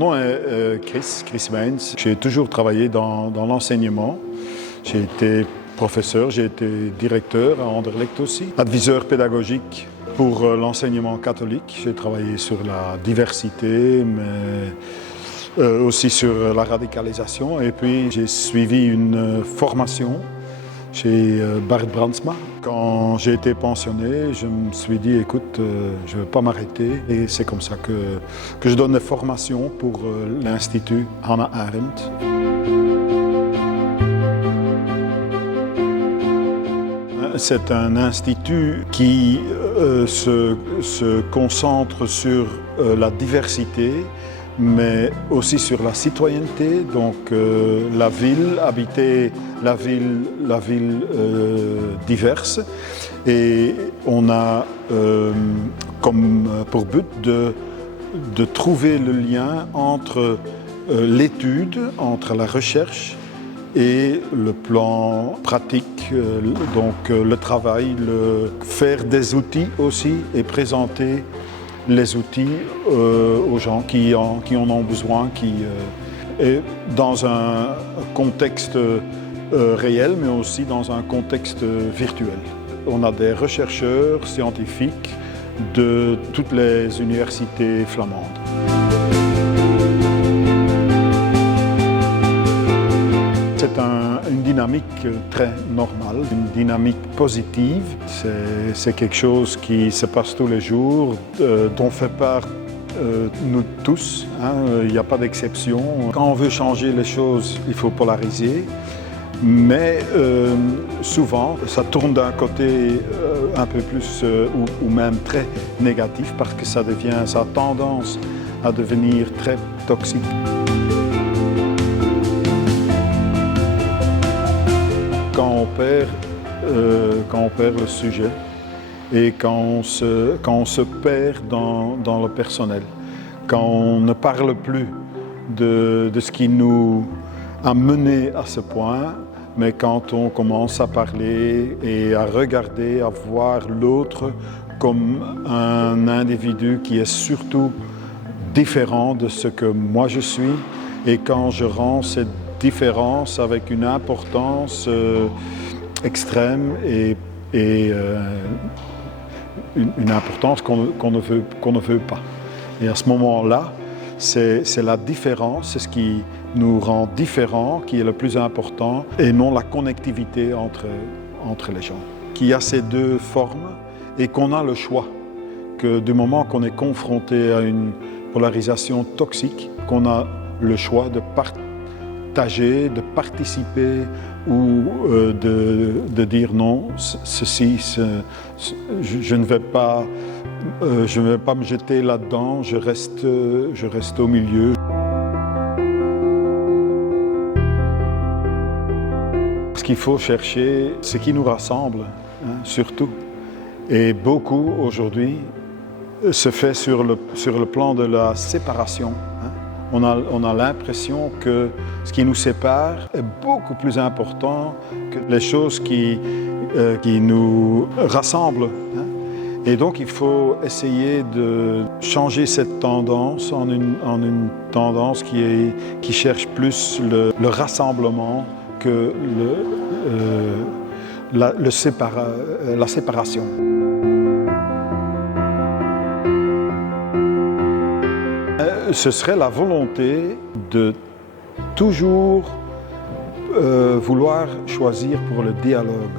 nom est Chris Wijns. J'ai toujours travaillé dans l'enseignement. J'ai été professeur, j'ai été directeur à Anderlecht aussi, adviseur pédagogique pour l'enseignement catholique. J'ai travaillé sur la diversité, mais aussi sur la radicalisation. Et puis j'ai suivi une formation chez Bart Brandsma. Quand j'ai été pensionné, je me suis dit, écoute, je ne veux pas m'arrêter. Et c'est comme ça que je donne des formations pour l'Institut Hannah Arendt. C'est un institut qui se concentre sur la diversité, mais aussi sur la citoyenneté, donc la ville, habiter la ville diverse. Et on a comme pour but de trouver le lien entre l'étude, entre la recherche et le plan pratique, donc le travail, faire des outils aussi et présenter les outils aux gens qui en ont besoin, et dans un contexte réel, mais aussi dans un contexte virtuel. On a des chercheurs scientifiques de toutes les universités flamandes. C'est une dynamique très normale, une dynamique positive. C'est quelque chose qui se passe tous les jours, dont fait part nous tous. Il n'y a pas d'exception. Quand on veut changer les choses, il faut polariser. Mais souvent, ça tourne d'un côté un peu plus ou même très négatif parce que ça a tendance à devenir très toxique. Quand on perd le sujet et quand on se perd dans le personnel, quand on ne parle plus de ce qui nous a mené à ce point, mais quand on commence à parler et à regarder, à voir l'autre comme un individu qui est surtout différent de ce que moi je suis, et quand je rends cette différence avec une importance extrême et une importance qu'on ne veut pas. Et à ce moment-là, c'est la différence, c'est ce qui nous rend différents qui est le plus important et non la connectivité entre les gens. Qu'il y a ces deux formes et qu'on a le choix, que du moment qu'on est confronté à une polarisation toxique, qu'on a le choix de partager, de participer ou de dire non, je ne vais pas me jeter là-dedans, je reste au milieu. Ce qu'il faut chercher, ce qui nous rassemble, surtout. Et beaucoup aujourd'hui se fait sur le plan de la séparation. On a l'impression que ce qui nous sépare est beaucoup plus important que les choses qui nous rassemblent. Et donc il faut essayer de changer cette tendance en une tendance qui cherche plus le rassemblement que la séparation. Ce serait la volonté de toujours vouloir choisir pour le dialogue.